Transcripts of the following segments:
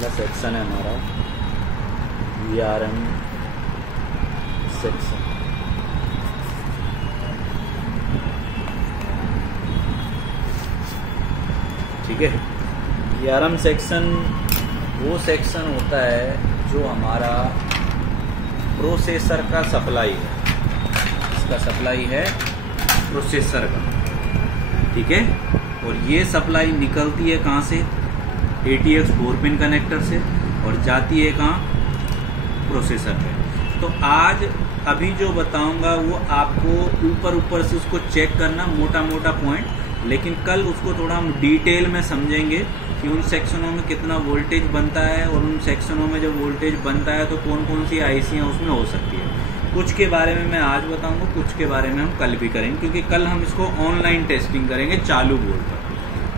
पहला सेक्शन है हमारा VRM सेक्शन। ठीक है, VRM सेक्शन वो सेक्शन होता है जो हमारा प्रोसेसर का सप्लाई है, इसका सप्लाई है प्रोसेसर का। ठीक है, और ये सप्लाई निकलती है कहाँ से? ATX 4 पिन कनेक्टर से और जाती है कहाँ? प्रोसेसर पे। तो आज अभी जो बताऊंगा वो आपको ऊपर से उसको चेक करना, मोटा मोटा पॉइंट, लेकिन कल उसको थोड़ा हम डिटेल में समझेंगे कि उन सेक्शनों में कितना वोल्टेज बनता है और उन सेक्शनों में जब वोल्टेज बनता है तो कौन कौन सी आईसियाँ उसमें हो सकती है। कुछ के बारे में मैं आज बताऊंगा, कुछ के बारे में हम कल भी करेंगे, क्योंकि कल हम इसको ऑनलाइन टेस्टिंग करेंगे चालू बोर्ड पर।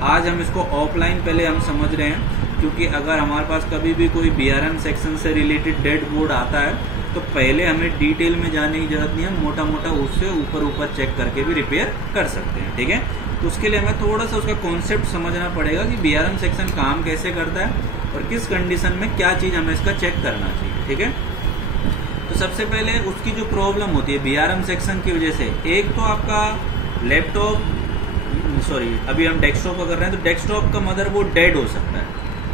आज हम इसको ऑफलाइन पहले हम समझ रहे हैं, क्योंकि अगर हमारे पास कभी भी कोई VRM सेक्शन से रिलेटेड डेड बोर्ड आता है तो पहले हमें डिटेल में जाने की जरूरत नहीं है, मोटा मोटा उससे ऊपर चेक करके भी रिपेयर कर सकते हैं। ठीक है, तो उसके लिए हमें थोड़ा सा उसका कॉन्सेप्ट समझना पड़ेगा कि VRM सेक्शन काम कैसे करता है और किस कंडीशन में क्या चीज हमें इसका चेक करना चाहिए। ठीक है, तो सबसे पहले उसकी जो प्रॉब्लम होती है VRM सेक्शन की वजह से, एक तो आपका लैपटॉप, सॉरी अभी हम डेस्कटॉप का कर रहे हैं, तो डेस्कटॉप का मदरबोर्ड डेड हो सकता है।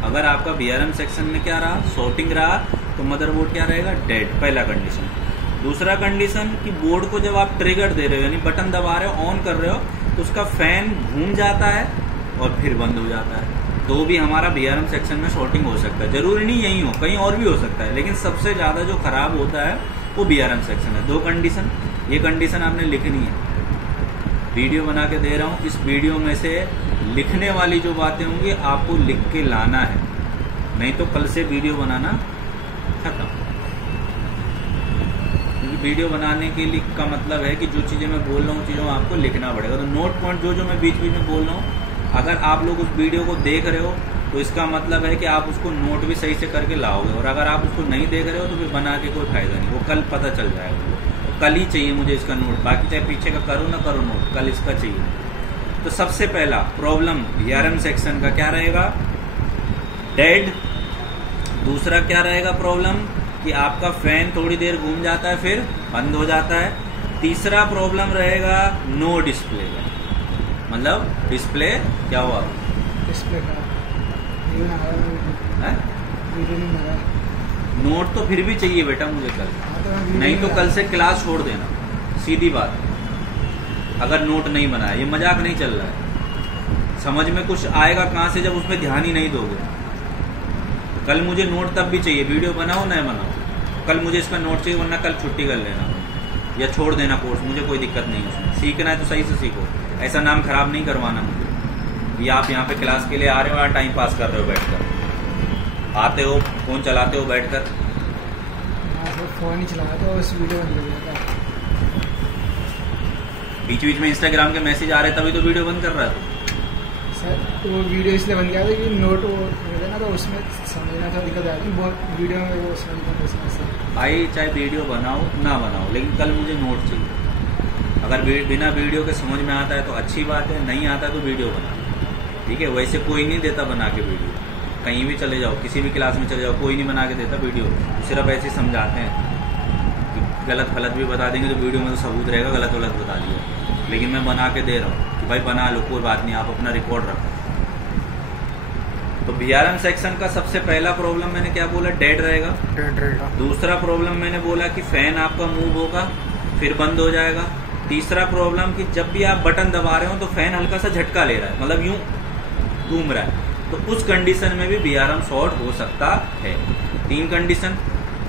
अगर आपका VRM सेक्शन में क्या रहा, शॉर्टिंग रहा, तो मदरबोर्ड क्या रहेगा? डेड, पहला कंडीशन। दूसरा कंडीशन कि बोर्ड को जब आप ट्रिगर दे रहे हो, यानी बटन दबा रहे हो, ऑन कर रहे हो, तो उसका फैन घूम जाता है और फिर बंद हो जाता है, तो भी हमारा VRM सेक्शन में शॉर्टिंग हो सकता है। जरूरी नहीं यही हो, कहीं और भी हो सकता है, लेकिन सबसे ज्यादा जो खराब होता है वो VRM सेक्शन है। दो कंडीशन, ये कंडीशन आपने लिखनी है, वीडियो बना के दे रहा हूँ, इस वीडियो में से लिखने वाली जो बातें होंगी आपको लिख के लाना है, नहीं तो कल से वीडियो बनाना खत्म। क्योंकि वीडियो बनाने के लिए का मतलब है कि जो चीजें मैं बोल रहा हूँ चीजों को आपको लिखना पड़ेगा। तो नोट पॉइंट जो मैं बीच बीच में बोल रहा हूँ, अगर आप लोग उस वीडियो को देख रहे हो तो इसका मतलब है कि आप उसको नोट भी सही से करके लाओगे, और अगर आप उसको नहीं देख रहे हो तो फिर बना के कोई फायदा नहीं, वो कल पता चल जाएगा। तो कल ही चाहिए मुझे इसका नोट, बाकी चाहे पीछे का करो ना करो नोट, कल इसका चाहिए। तो सबसे पहला प्रॉब्लम VRM सेक्शन का क्या रहेगा? डेड। दूसरा क्या रहेगा प्रॉब्लम? कि आपका फैन थोड़ी देर घूम जाता है फिर बंद हो जाता है। तीसरा प्रॉब्लम रहेगा नो डिस्प्ले का, मतलब डिस्प्ले क्या हुआ? डिस्प्ले का नोट तो फिर भी चाहिए बेटा मुझे कल, नहीं तो कल से क्लास छोड़ देना, सीधी बात। अगर नोट नहीं बनाया, ये मजाक नहीं चल रहा है, समझ में कुछ आएगा कहाँ से जब उसमें ध्यान ही नहीं दोगे। कल मुझे नोट तब भी चाहिए, वीडियो बनाओ न बनाओ, कल मुझे इसका नोट चाहिए, वरना कल छुट्टी कर लेना या छोड़ देना कोर्स, मुझे कोई दिक्कत नहीं है उसमें। सीखना है तो सही से सीखो, ऐसा नाम खराब नहीं करवाना मुझे। ये आप यहाँ पे क्लास के लिए आ रहे हो या टाइम पास कर रहे हो बैठकर? आते हो फोन चलाते हो बैठकर? फोन ही चलाया तो उस वीडियो बंद कर दिया था। बीच बीच में इंस्टाग्राम के मैसेज आ रहे तभी तो वीडियो बंद कर रहा था सर। तो वो वीडियो इसलिए बन गया था कि नोट वो ना, तो उसमें समझना था, दिक्कत आती बहुत वीडियो में, वो उसमें भाई चाहे वीडियो बनाओ ना बनाओ, लेकिन कल मुझे नोट चाहिए। अगर बिना वीडियो के समझ में आता है तो अच्छी बात है, नहीं आता है तो वीडियो बना। ठीक है, वैसे कोई नहीं देता बना के वीडियो, कहीं भी चले जाओ, किसी भी क्लास में चले जाओ, कोई नहीं बना के देता वीडियो, सिर्फ ऐसे समझाते हैं कि गलत गलत भी बता देंगे तो वीडियो में तो सबूत रहेगा गलत गलत बता दिया, लेकिन मैं बना के दे रहा हूँ कि भाई बना लो, कोई बात नहीं, आप अपना रिकॉर्ड रखो। तो VRM सेक्शन का सबसे पहला प्रॉब्लम मैंने क्या बोला? डेड रहेगा। डेड रहेगा। दूसरा प्रॉब्लम मैंने बोला कि फैन आपका मूव होगा फिर बंद हो जाएगा। तीसरा प्रॉब्लम कि जब भी आप बटन दबा रहे हो तो फैन हल्का सा झटका ले रहा है, मतलब यूं घूम रहा है, तो उस कंडीशन में भी VRM शॉर्ट हो सकता है। 3 कंडीशन।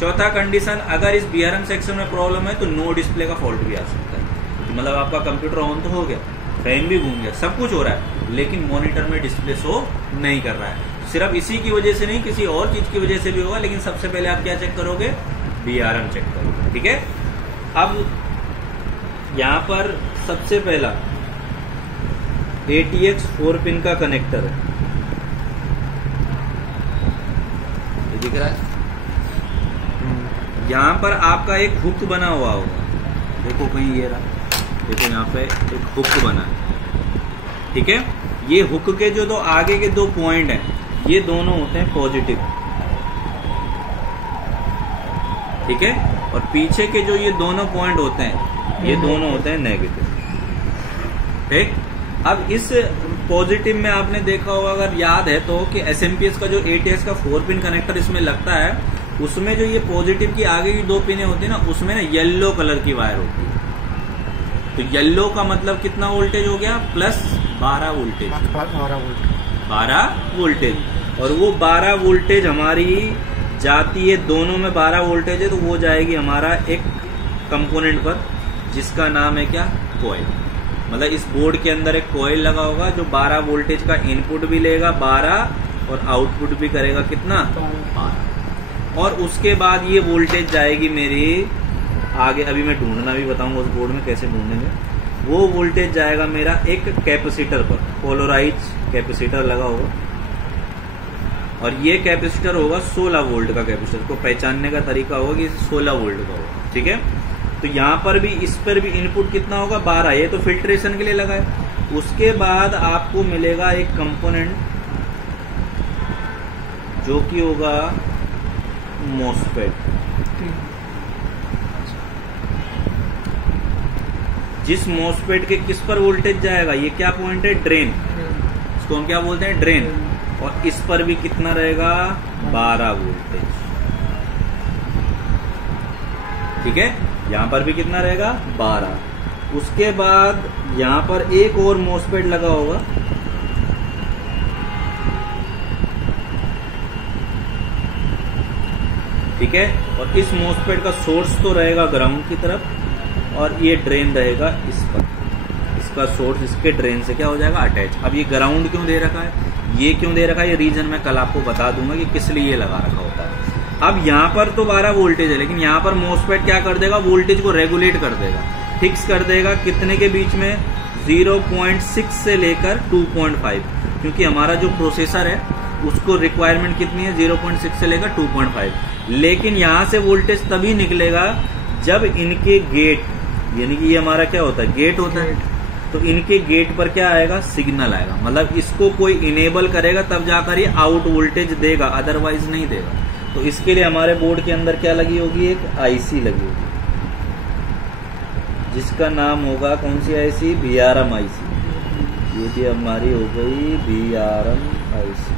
चौथा कंडीशन, अगर इस VRM सेक्शन में प्रॉब्लम है तो नो डिस्प्ले का फॉल्ट भी आ सकता है, मतलब आपका कंप्यूटर ऑन तो हो गया, फैन भी घूम गया, सब कुछ हो रहा है, लेकिन मॉनिटर में डिस्प्ले शो नहीं कर रहा है। सिर्फ इसी की वजह से नहीं, किसी और चीज की वजह से भी होगा, लेकिन सबसे पहले आप क्या चेक करोगे? VRM चेक करोगे। ठीक है, अब यहाँ पर सबसे पहला ATX 4 पिन का कनेक्टर है, ये दिख रहा है। यहाँ पर आपका एक हुक बना हुआ होगा, देखो कहीं ये रहा, देखो यहाँ पे एक हुक बना है। ठीक है, ये हुक के जो दो आगे के 2 पॉइंट हैं, ये दोनों होते हैं पॉजिटिव, ठीक है। और पीछे के जो ये दोनों पॉइंट होते हैं ये दोनों होते हैं नेगेटिव, ठीक। अब इस पॉजिटिव में आपने देखा होगा अगर याद है तो कि एसएमपीएस का जो एटीएस का 4 पिन कनेक्टर इसमें लगता है, उसमें जो ये पॉजिटिव की आगे की 2 पिनें होती है ना, उसमें ना येलो कलर की वायर होती है। तो येलो का मतलब कितना वोल्टेज हो गया, प्लस 12 वोल्टेज, 12 वोल्टेज। और वो 12 वोल्टेज हमारी जाती है, दोनों में 12 वोल्टेज है, तो वो जाएगी हमारा एक कंपोनेंट पर जिसका नाम है क्या, कॉइल। मतलब इस बोर्ड के अंदर एक कॉइल लगा होगा जो 12 वोल्टेज का इनपुट भी लेगा 12 और आउटपुट भी करेगा कितना, 12। और उसके बाद ये वोल्टेज जाएगी मेरी आगे, अभी मैं ढूंढना भी बताऊंगा उस बोर्ड में कैसे ढूंढेंगे। वो वोल्टेज जाएगा मेरा एक कैपेसिटर पर, पोलराइज कैपेसिटर लगा होगा, और ये कैपेसिटर होगा 16 वोल्ट का कैपेसिटर। को पहचानने का तरीका होगा कि 16 वोल्ट का होगा, ठीक है। तो यहाँ पर भी, इस पर भी इनपुट कितना होगा, 12। ये तो फिल्ट्रेशन के लिए लगा है। उसके बाद आपको मिलेगा एक कंपोनेंट जो कि होगा मॉसफेट। जिस मॉसफेट के किस पर वोल्टेज जाएगा, ये क्या पॉइंट है, ड्रेन, इसको हम क्या बोलते हैं, ड्रेन। और इस पर भी कितना रहेगा, 12 वोल्टेज, ठीक है। यहां पर भी कितना रहेगा, 12। उसके बाद यहां पर एक और मॉसफेट लगा होगा, ठीक है। और इस मॉसफेट का सोर्स तो रहेगा ग्राउंड की तरफ, और ये ड्रेन रहेगा इस पर। इसका सोर्स इसके ड्रेन से क्या हो जाएगा, अटैच। अब ये ग्राउंड क्यों दे रखा है, ये क्यों दे रखा है, ये रीजन मैं कल आपको बता दूंगा कि किस लिए ये लगा रखा होता है। अब यहाँ पर तो 12 वोल्टेज है, लेकिन यहाँ पर मॉसफेट क्या कर देगा, वोल्टेज को रेगुलेट कर देगा, फिक्स कर देगा। कितने के बीच में, 0.6 से लेकर 2.5, क्योंकि हमारा जो प्रोसेसर है उसको रिक्वायरमेंट कितनी है, 0.6 से लेकर 2.5। लेकिन यहाँ से वोल्टेज तभी निकलेगा जब इनके गेट, यानी कि ये हमारा क्या होता है, गेट होता है, तो इनके गेट पर क्या आएगा, सिग्नल आएगा। मतलब इसको कोई इनेबल करेगा तब जाकर ये आउट वोल्टेज देगा, अदरवाइज नहीं देगा। तो इसके लिए हमारे बोर्ड के अंदर क्या लगी होगी, एक आईसी लगी होगी, जिसका नाम होगा कौन सी आईसी, VRM आईसी। ये भी हमारी हो गई VRM आईसी।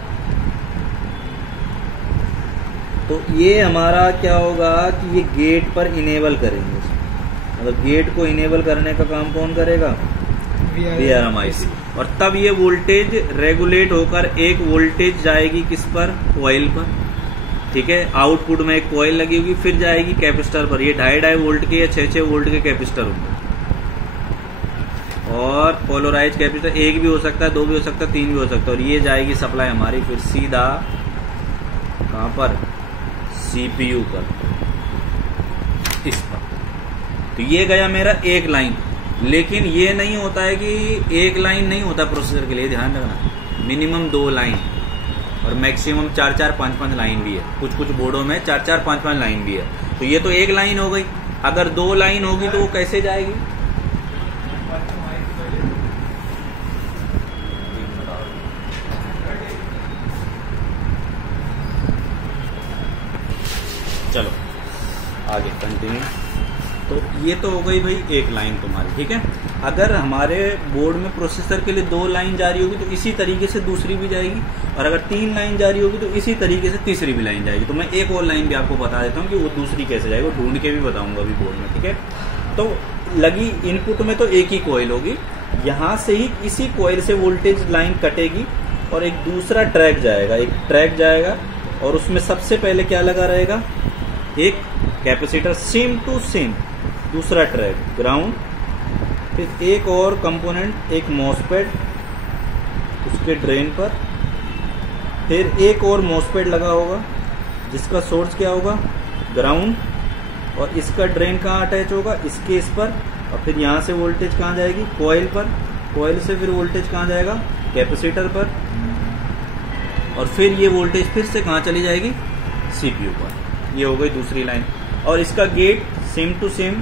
तो ये हमारा क्या होगा कि ये गेट पर इनेबल करेंगे, मतलब गेट को इनेबल करने का काम कौन करेगा, VRM आईसी। और तब ये वोल्टेज रेगुलेट होकर एक वोल्टेज जाएगी किस पर, कॉइल पर, ठीक है। आउटपुट में एक कॉइल लगी होगी, फिर जाएगी कैपेसिटर पर। ये 2.5 वोल्ट के या 6 वोल्ट के कैपेसिटर होंगे। और पोलराइज कैपेसिटर एक भी हो सकता है, 2 भी हो सकता है, 3 भी हो सकता है। और ये जाएगी सप्लाई हमारी फिर सीधा कहां पर, CPU पर, इस पर। तो ये गया मेरा एक लाइन। लेकिन ये नहीं होता है कि एक लाइन नहीं होता प्रोसेसर के लिए, ध्यान रखना, मिनिमम 2 लाइन और मैक्सिमम 4-4, 5-5 लाइन भी है। कुछ कुछ बोर्डों में 4-4, 5-5 लाइन भी है। तो ये तो एक लाइन हो गई। अगर 2 लाइन होगी तो वो कैसे जाएगी, चलो आगे कंटिन्यू। तो ये तो हो गई भाई एक लाइन तुम्हारी, ठीक है। अगर हमारे बोर्ड में प्रोसेसर के लिए 2 लाइन जा रही होगी तो इसी तरीके से दूसरी भी जाएगी, और अगर 3 लाइन जा रही होगी तो इसी तरीके से तीसरी भी लाइन जाएगी। तो मैं एक और लाइन भी आपको बता देता हूँ कि वो दूसरी कैसे जाएगी, वो ढूंढ के भी बताऊंगा अभी बोर्ड में, ठीक है। तो लगी इनपुट में तो एक ही कॉइल होगी, यहाँ से ही इसी कॉइल से वोल्टेज लाइन कटेगी और एक दूसरा ट्रैक जाएगा, एक ट्रैक जाएगा, और उसमें सबसे पहले क्या लगा रहेगा, एक कैपेसिटर सेम टू सेम, दूसरा ट्रैक ग्राउंड, फिर एक और कंपोनेंट, एक मॉसफेट उसके ड्रेन पर, फिर एक और मॉसफेट लगा होगा जिसका सोर्स क्या होगा, ग्राउंड, और इसका ड्रेन कहाँ अटैच होगा, इसके इस पर। और फिर यहाँ से वोल्टेज कहाँ जाएगी, कॉइल पर, कॉइल से फिर वोल्टेज कहाँ जाएगा, कैपेसिटर पर, और फिर ये वोल्टेज फिर से कहाँ चली जाएगी, CPU पर। ये हो गई दूसरी लाइन। और इसका gate same to same,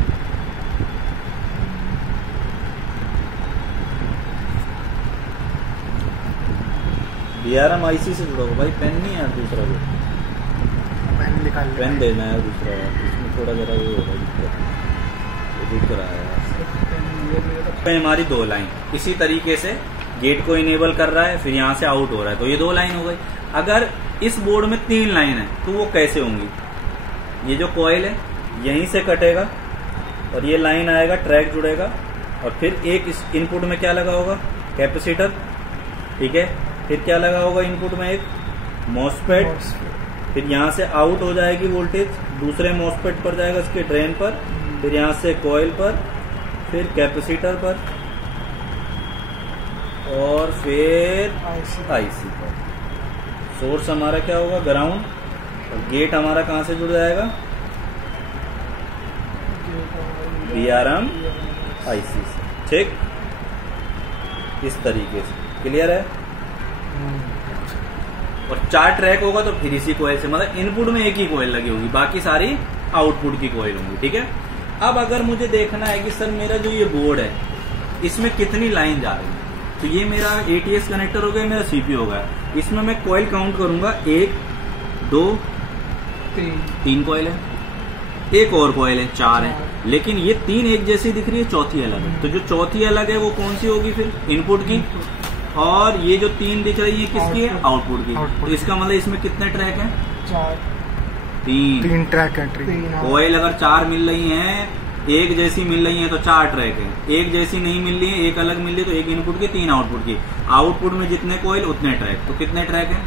VRM IC से जुड़ा होगा भाई। पेन नहीं है यार, दूसरा पेन निकाल, पेन देना है दूसरा, इसमें थोड़ा जरा वो हो रहा है, दिख रहा है। तो हमारी 2 लाइन इसी तरीके से गेट को इनेबल कर रहा है, फिर यहाँ से आउट हो रहा है, तो ये 2 लाइन हो गई। अगर इस बोर्ड में 3 लाइन है तो वो कैसे होंगी? ये जो कॉइल है यहीं से कटेगा और ये लाइन आएगा, ट्रैक जुड़ेगा, और फिर एक इस इनपुट में क्या लगा होगा? कैपेसिटर, ठीक है। फिर क्या लगा होगा इनपुट में? एक मॉसफेट। फिर यहाँ से आउट हो जाएगी वोल्टेज, दूसरे मॉसफेट पर जाएगा, इसके ड्रेन पर, फिर यहाँ से कॉइल पर, फिर कैपेसिटर पर, और फिर आईसी पर। सोर्स हमारा क्या होगा? ग्राउंड। और गेट हमारा कहाँ से जुड़ जाएगा? VRM आईसी से, ठीक। इस तरीके से क्लियर है। और 4 ट्रैक होगा तो फिर इसी कोयल से, मतलब इनपुट में एक ही कोयल लगी होगी, बाकी सारी आउटपुट की कोयल होंगी, ठीक है। अब अगर मुझे देखना है कि सर मेरा जो ये बोर्ड है इसमें कितनी लाइन जा रही है, तो ये मेरा ATX कनेक्टर हो गया, मेरा CPU हो गया। इसमें मैं कोयल काउंट करूंगा, 1 2 3 कोयल है, एक और कोयल है, 4 है, लेकिन ये 3 एक जैसी दिख रही है, चौथी अलग है। तो जो चौथी अलग है वो कौन सी होगी? फिर इनपुट की। और ये जो 3 दिख रही है किसकी है? आउटपुट की। तो इसका मतलब इसमें कितने ट्रैक हैं? 3 ट्रैक है। कोयल अगर 4 मिल रही हैं, एक जैसी मिल रही है तो 4 ट्रैक है। एक जैसी नहीं मिल रही है, एक अलग मिल रही है, तो एक इनपुट की 3 आउटपुट की। आउटपुट में जितने कोयल उतने ट्रैक। तो कितने ट्रैक हैं?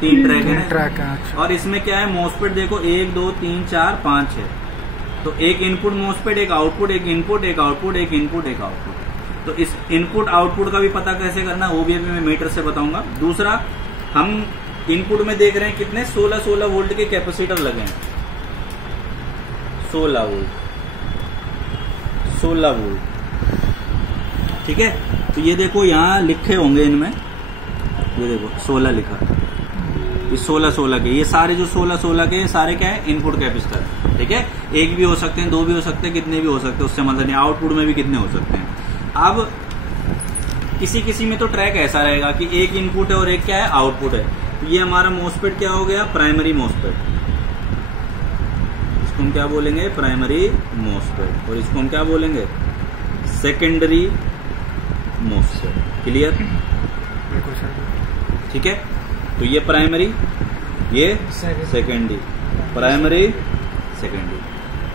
3 ट्रैक है। अच्छा। और इसमें क्या है? मॉसफेट देखो, 1 2 3 4 5 है। तो एक इनपुट मॉसफेट, एक आउटपुट, एक इनपुट, एक आउटपुट, एक इनपुट, एक आउटपुट। तो इस इनपुट आउटपुट का भी पता कैसे करना, वो भी अभी मैं मीटर से बताऊंगा। दूसरा, हम इनपुट में देख रहे हैं कितने? 16 वोल्ट के कैपेसिटर लगे हैं। 16 वोल्ट, ठीक है। तो ये देखो यहाँ लिखे होंगे इनमें, ये देखो 16 लिखा, ये 16 के, ये सारे जो 16 के सारे क्या है? इनपुट कैपेसिटर, ठीक है। एक भी हो सकते हैं, 2 भी हो सकते हैं, कितने भी हो सकते हैं, उससे मतलब नहीं। आउटपुट में भी कितने हो सकते हैं। अब किसी में तो ट्रैक ऐसा रहेगा कि एक इनपुट है और एक क्या है? आउटपुट है। तो ये हमारा मॉसफेट क्या हो गया? Primary MOSFET. इसको हम क्या बोलेंगे? Primary MOSFET. और इसको हम क्या बोलेंगे? Secondary MOSFET. क्लियर? ठीक है। तो ये प्राइमरी, ये सेकेंडरी, प्राइमरी सेकेंडरी।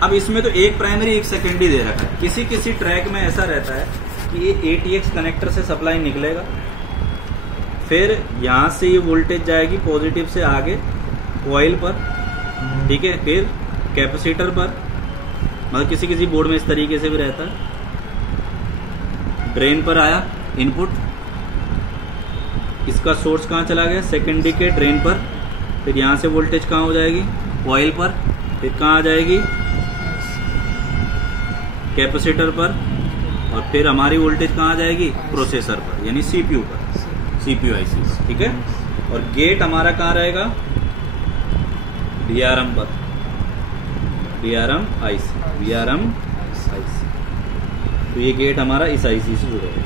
अब इसमें तो एक प्राइमरी एक सेकेंडरी दे रखा है। किसी ट्रैक में ऐसा रहता है कि ये ATX कनेक्टर से सप्लाई निकलेगा, फिर यहां से ये वोल्टेज जाएगी पॉजिटिव से आगे कॉइल पर, ठीक है, फिर कैपेसिटर पर, मतलब किसी बोर्ड में इस तरीके से भी रहता है। ड्रेन पर आया इनपुट, इसका सोर्स कहाँ चला गया? सेकेंडरी के ड्रेन पर, फिर यहां से वोल्टेज कहाँ हो जाएगी? कॉइल पर, फिर कहाँ आ जाएगी? कैपेसिटर पर, और फिर हमारी वोल्टेज कहाँ आ जाएगी? प्रोसेसर पर, यानी CPU पर, CPU IC पर, ठीक है। और गेट हमारा कहाँ रहेगा? VRM पर, VRM IC। तो ये गेट हमारा इस IC से जुड़ेगा,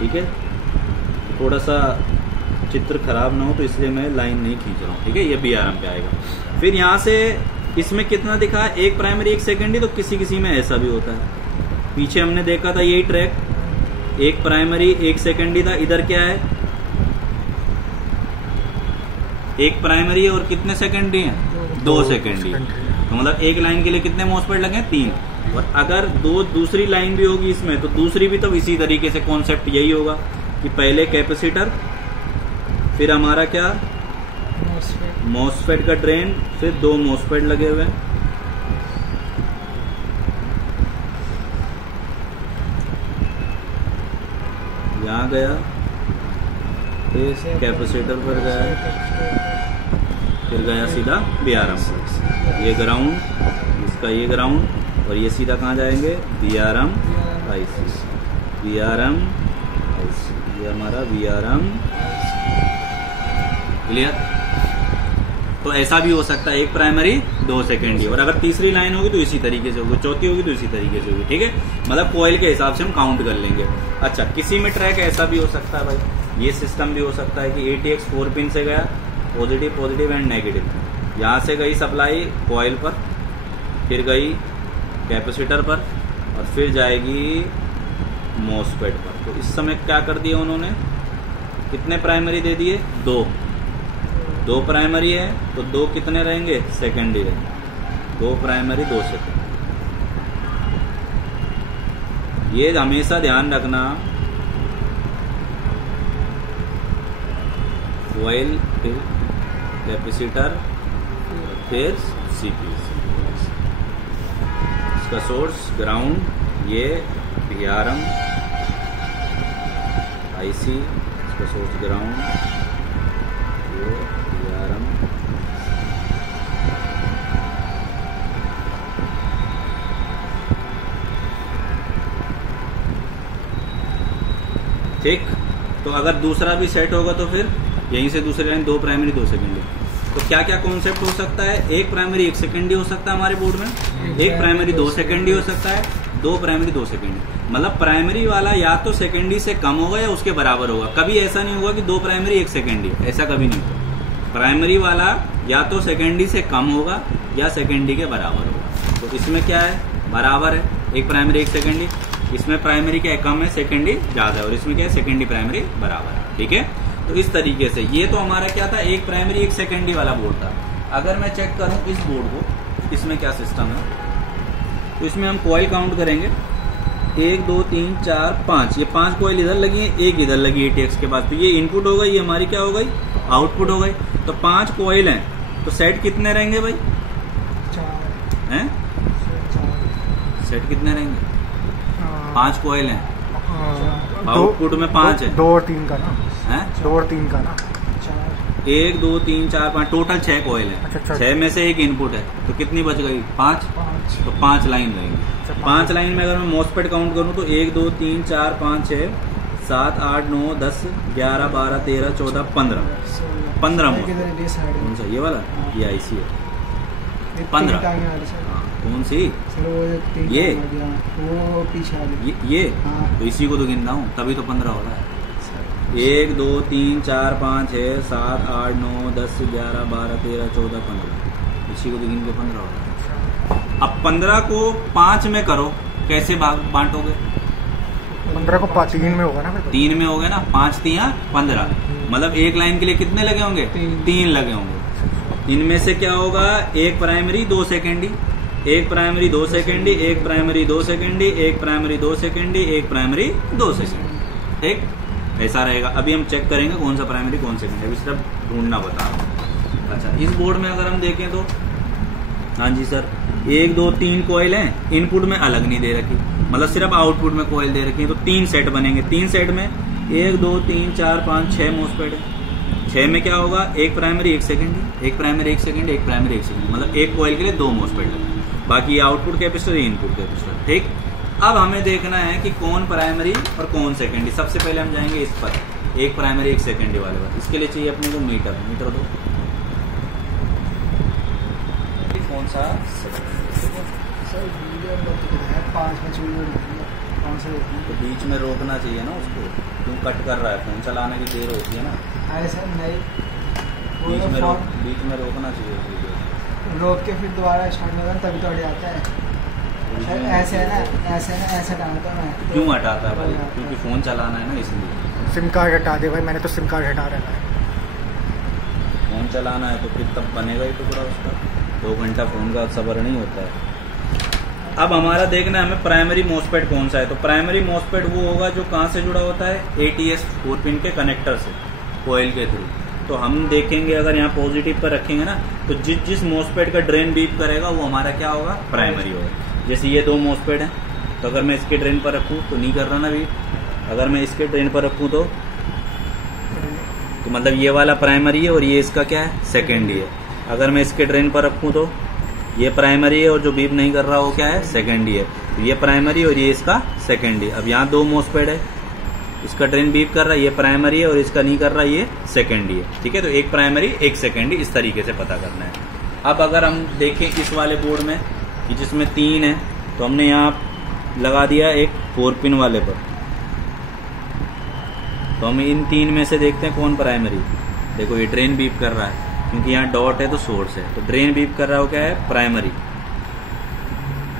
ठीक है। थोड़ा सा चित्र खराब ना हो तो इसलिए मैं लाइन नहीं खींच रहा हूँ, ठीक है। ये VRM पे आएगा। फिर यहाँ से इसमें कितना दिखा है? एक प्राइमरी एक सेकेंडरी। तो किसी में ऐसा भी होता है। पीछे हमने देखा था यही ट्रैक, एक प्राइमरी एक सेकेंडरी था। इधर क्या है? एक प्राइमरी और कितने सेकेंडरी हैं? 2 सेकेंडरी। तो मतलब एक लाइन के लिए कितने मॉसफेट लगे? 3। और अगर दूसरी लाइन भी होगी इसमें, तो दूसरी भी तो इसी तरीके से कॉन्सेप्ट यही होगा कि पहले कैपेसिटर, फिर हमारा क्या? मॉसफेट का ड्रेन, फिर 2 मॉसफेट लगे हुए हैं, यहाँ गया, फिर कैपेसिटर पर गया, फिर गया सीधा VRM पर। ये ग्राउंड, इसका ये ग्राउंड, और ये सीधा कहाँ जाएंगे? VRM IC, VRM IC, ये हमारा VRM। क्लियर? तो ऐसा भी हो सकता है, एक प्राइमरी 2 सेकेंडरी, और अगर तीसरी लाइन होगी तो इसी तरीके से होगी, चौथी होगी तो इसी तरीके से होगी, ठीक है। मतलब कॉइल के हिसाब से हम काउंट कर लेंगे। अच्छा, किसी में ट्रैक ऐसा भी हो सकता है भाई, ये सिस्टम भी हो सकता है कि ATX 4 पिन से गया, पॉजिटिव एंड नेगेटिव, यहाँ से गई सप्लाई कॉइल पर, फिर गई कैपेसिटर पर और फिर जाएगी मॉसफेट पर। तो इस समय क्या कर दिया उन्होंने, कितने प्राइमरी दे दिए, दो प्राइमरी है तो दो कितने रहेंगे, सेकेंडरी रहेंगे। 2 प्राइमरी 2 सेकेंडरी। ये हमेशा ध्यान रखना, कॉइल फिर कैपेसिटर फिर सीपीयू, इसका सोर्स ग्राउंड, ये VRM IC, इसका सोर्स ग्राउंड, ये VRM, ठीक। तो अगर दूसरा भी सेट होगा तो फिर यहीं से दूसरी लाइन 2 प्राइमरी 2 सेकेंडरी। तो क्या क्या कॉन्सेप्ट हो सकता है, 1 प्राइमरी 1 सेकेंडरी हो सकता है हमारे बोर्ड में, 1 प्राइमरी 2 सेकेंडरी हो सकता है, 2 प्राइमरी 2 सेकेंडरी। मतलब प्राइमरी वाला या तो सेकेंडरी से कम होगा या उसके बराबर होगा। कभी ऐसा नहीं होगा कि 2 प्राइमरी 1 सेकेंडरी, ऐसा कभी नहीं होगा। प्राइमरी वाला या तो सेकेंडरी से कम होगा या सेकेंडरी के बराबर होगा। तो इसमें क्या है, बराबर है, 1 प्राइमरी 1 सेकेंडरी। इसमें प्राइमरी क्या है, कम है, सेकेंडरी ज्यादा है, और इसमें क्या है, सेकेंडरी प्राइमरी बराबर है। ठीक है, तो इस तरीके से ये तो हमारा क्या था, 1 प्राइमरी 1 सेकेंडरी वाला बोर्ड था। अगर मैं चेक करूं इस बोर्ड को, इसमें क्या सिस्टम है, तो इसमें हम कॉइल काउंट करेंगे, 1 2 3 4 5, ये 5 कॉइल इधर लगी है, 1 इधर लगी ATX के पास। तो ये इनपुट हो गई, ये हमारी क्या हो गई, आउटपुट हो गई। तो 5 कॉइल हैं, तो सेट कितने रहेंगे भाई, 4 हैं, सेट कितने रहेंगे, 5 कॉइल हैं, आउटपुट में 5 है, 2 और 3 का ना, हैं 2 और 3 का ना, 1 2 3 4 5, टोटल 6 कॉइल है। अच्छा। 6 में से 1 इनपुट है, तो कितनी बच गई, 5। तो 5 लाइन रहेंगी। 5 लाइन में अगर मैं मॉसफेट काउंट करूं तो 1 2 3 4 5 6 7 8 9 10 11 12 13 14 15 कौन सा, ये वाला, ये IC है, 15। कौन सी, ये वो पीछे ये तो इसी को तो गिन रहा हूँ, तभी तो 15 हो रहा है। 1 2 3 4 5 6 7 8 9 10 11 12 13 14 15, इसी को तो गिन के 15 हो रहा है। अब 15 को 5 में करो, कैसे बांटोगे, 15 को 3 में होगा ना, 3 में हो गया ना, 5 3 15, मतलब एक लाइन के लिए कितने लगे होंगे, 3 लगे होंगे। इनमें से क्या होगा, 1 primary 2 secondary, 1 primary 2 secondary, 1 primary 2 secondary, 1 primary 2 secondary, 1 primary 2 secondary. ठीक, ऐसा रहेगा। अभी हम चेक करेंगे कौन सा प्राइमरी कौन सेकेंडरी, अभी सिर्फ ढूंढना बता रहा हूँ। अच्छा, इस बोर्ड में अगर हम देखें तो, हाँ जी सर, 1 2 3 कॉइल हैं, इनपुट में अलग नहीं दे रखी, मतलब सिर्फ आउटपुट में कॉइल दे रखी है। तो 3 सेट बनेंगे, 3 सेट में 1 2 3 4 5 6 मॉसफेट है। 6 में क्या होगा, 1 primary 1 secondary, 1 primary 1 secondary, 1 primary 1 secondary, मतलब एक कॉइल के लिए 2 मॉसफेट लगे। बाकी आउटपुट कैपेसिटर, इनपुट कैपेसिटर। ठीक, अब हमें देखना है कि कौन प्राइमरी और कौन सेकेंडरी। सबसे पहले हम जाएंगे इस पर, 1 प्राइमरी 1 सेकेंडरी वाले पर। इसके लिए चाहिए अपने को मीटर दो, कौन सा तो बीच में रोकना चाहिए ना उसको, क्यों कट कर रहा है, फोन चलाने की देर होती है ना, बीच में रोकना चाहिए, रोक के फिर दोबारा स्टार्ट करना, तभी तो हट जाता है। ऐसे है ना, ऐसे डालता मैं। क्यों हटाता है भाई, क्योंकि फोन चलाना है ना, इसलिए। सिम कार्ड हटा दे भाई, मैंने तो सिम कार्ड हटा रखा है। फोन चलाना है तो फिर तब बनेगा ही टुकड़ा उसका, 2 घंटा फोन का सब्र नहीं होता है। अब हमारा देखना है हमें प्राइमरी मॉसफेट कौन सा है। तो प्राइमरी मॉसफेट वो होगा जो कहाँ से जुड़ा होता है, ATS 4 पिन के कनेक्टर से, कॉइल के थ्रू। तो हम देखेंगे अगर यहाँ पॉजिटिव पर रखेंगे ना, तो जिस मॉसफेट का ड्रेन बीप करेगा वो हमारा क्या होगा, प्राइमरी होगा। जैसे ये 2 मॉसफेट है, तो अगर मैं इसके ड्रेन पर रखूँ तो नहीं कर रहा ना बीप, अगर मैं इसके ड्रेन पर रखूँ तो मतलब ये वाला प्राइमरी है और ये इसका क्या है, सेकेंडरी है। अगर मैं इसके ड्रेन पर रखूँ तो ये प्राइमरी है और जो बीप नहीं कर रहा वो क्या है, सेकेंडरी है। तो ये प्राइमरी और ये इसका सेकेंडरी। अब यहाँ 2 मॉसफेट है, इसका ड्रेन बीप कर रहा है, ये प्राइमरी है, और इसका नहीं कर रहा, ये सेकेंडरी है। ठीक है, तो 1 प्राइमरी 1 सेकेंडरी, इस तरीके से पता करना है। अब अगर हम देखें इस वाले बोर्ड में कि जिसमें 3 है, तो हमने यहाँ लगा दिया एक 4 पिन वाले पर। तो हम इन 3 में से देखते हैं कौन प्राइमरी। देखो ये ड्रेन बीप कर रहा है, क्योंकि यहाँ डॉट है तो सोर्स है, तो ड्रेन बीप कर रहा हो क्या है, प्राइमरी।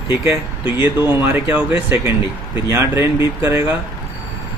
ठीक है। तो ये दो हमारे क्या हो गए, सेकेंडरी। फिर यहाँ ड्रेन बीप करेगा,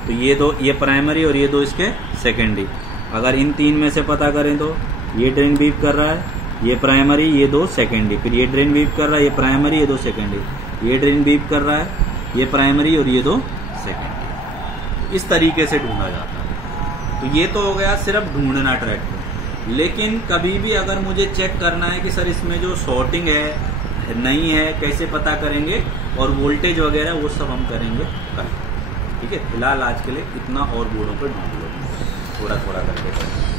तो ये दो, ये प्राइमरी और ये दो इसके सेकेंडरी। अगर इन तीन में से पता करें तो ये ड्रेन बीप कर रहा है, ये प्राइमरी, ये दो सेकेंडरी। फिर ये ड्रेन बीप कर रहा है, ये प्राइमरी, ये दो सेकेंडरी। ये ड्रेन बीप कर रहा है, ये प्राइमरी और ये दो सेकेंडरी। इस तरीके से ढूंढा जाता है। तो ये तो हो गया सिर्फ ढूंढना ट्रैक को। लेकिन कभी भी अगर मुझे चेक करना है कि सर इसमें जो शॉर्टिंग है नहीं है, कैसे पता करेंगे, और वोल्टेज वगैरह वो सब हम करेंगे कल। ठीक है, फिलहाल आज के लिए इतना और बोर्डों पर ढूंढ लो थोड़ा थोड़ा करके।